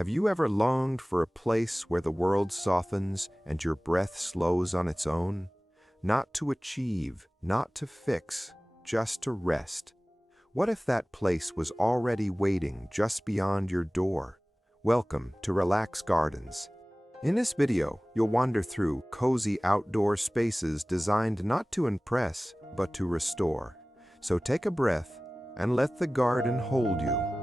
Have you ever longed for a place where the world softens and your breath slows on its own? Not to achieve, not to fix, just to rest. What if that place was already waiting just beyond your door? Welcome to Relax Gardens. In this video, you'll wander through cozy outdoor spaces designed not to impress, but to restore. So take a breath and let the garden hold you.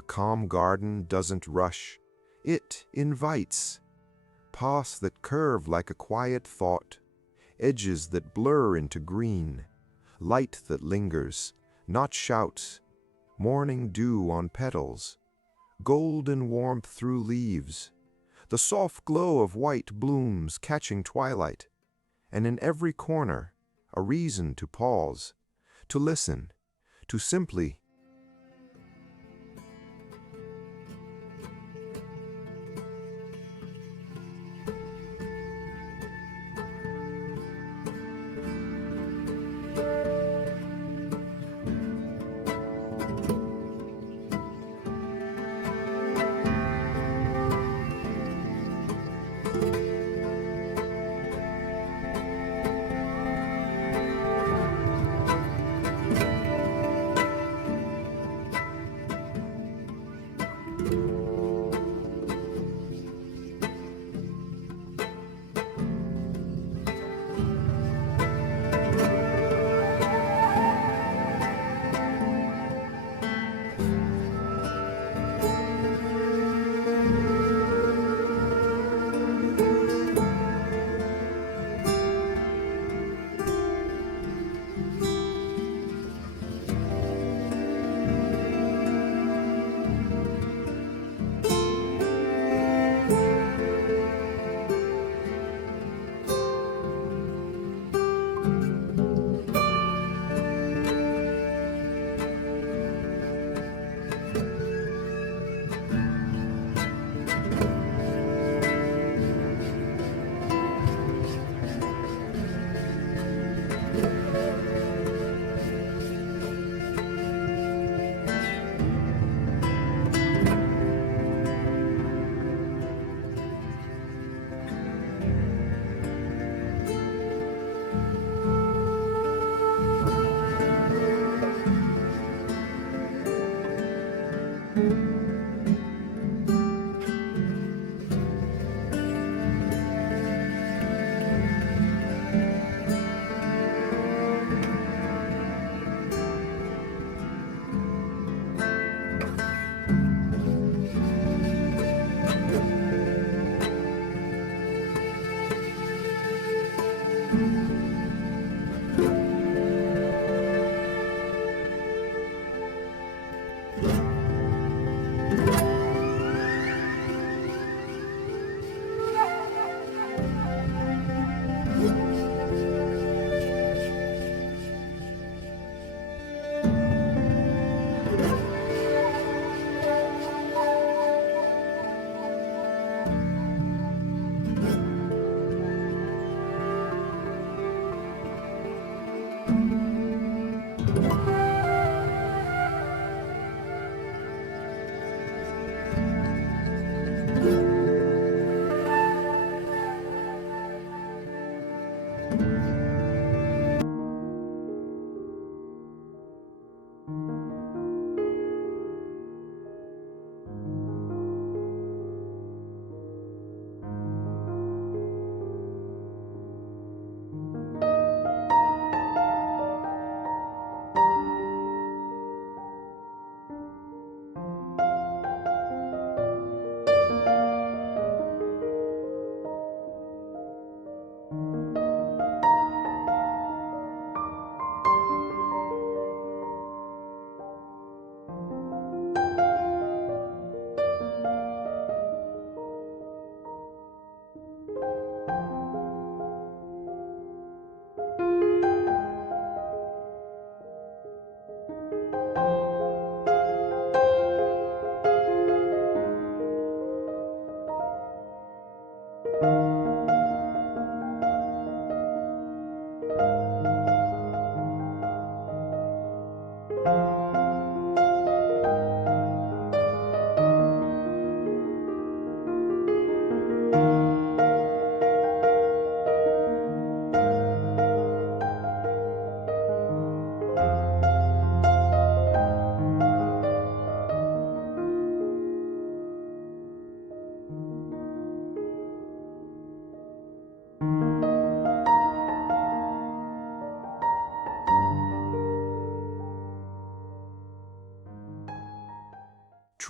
A calm garden doesn't rush, it invites. Paths that curve like a quiet thought, edges that blur into green, light that lingers, not shouts, morning dew on petals, golden warmth through leaves, the soft glow of white blooms catching twilight, and in every corner, a reason to pause, to listen, to simply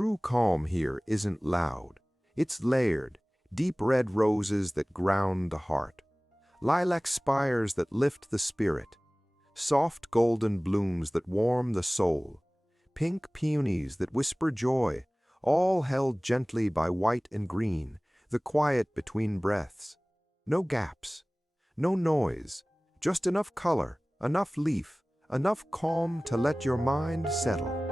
true calm here isn't loud. It's layered, deep red roses that ground the heart, lilac spires that lift the spirit, soft golden blooms that warm the soul, pink peonies that whisper joy, all held gently by white and green, the quiet between breaths. No gaps, no noise, just enough color, enough leaf, enough calm to let your mind settle.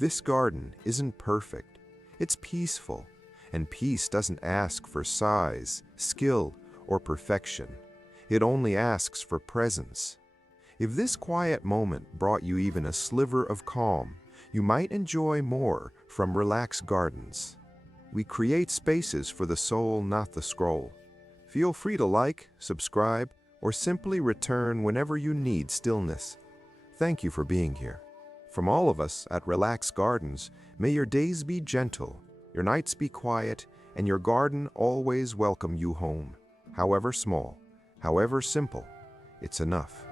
This garden isn't perfect. It's peaceful, and peace doesn't ask for size, skill, or perfection. It only asks for presence. If this quiet moment brought you even a sliver of calm, you might enjoy more from Relax Gardens. We create spaces for the soul, not the scroll. Feel free to like, subscribe, or simply return whenever you need stillness. Thank you for being here. From all of us at Relax Gardens, may your days be gentle, your nights be quiet, and your garden always welcome you home. However small, however simple, it's enough.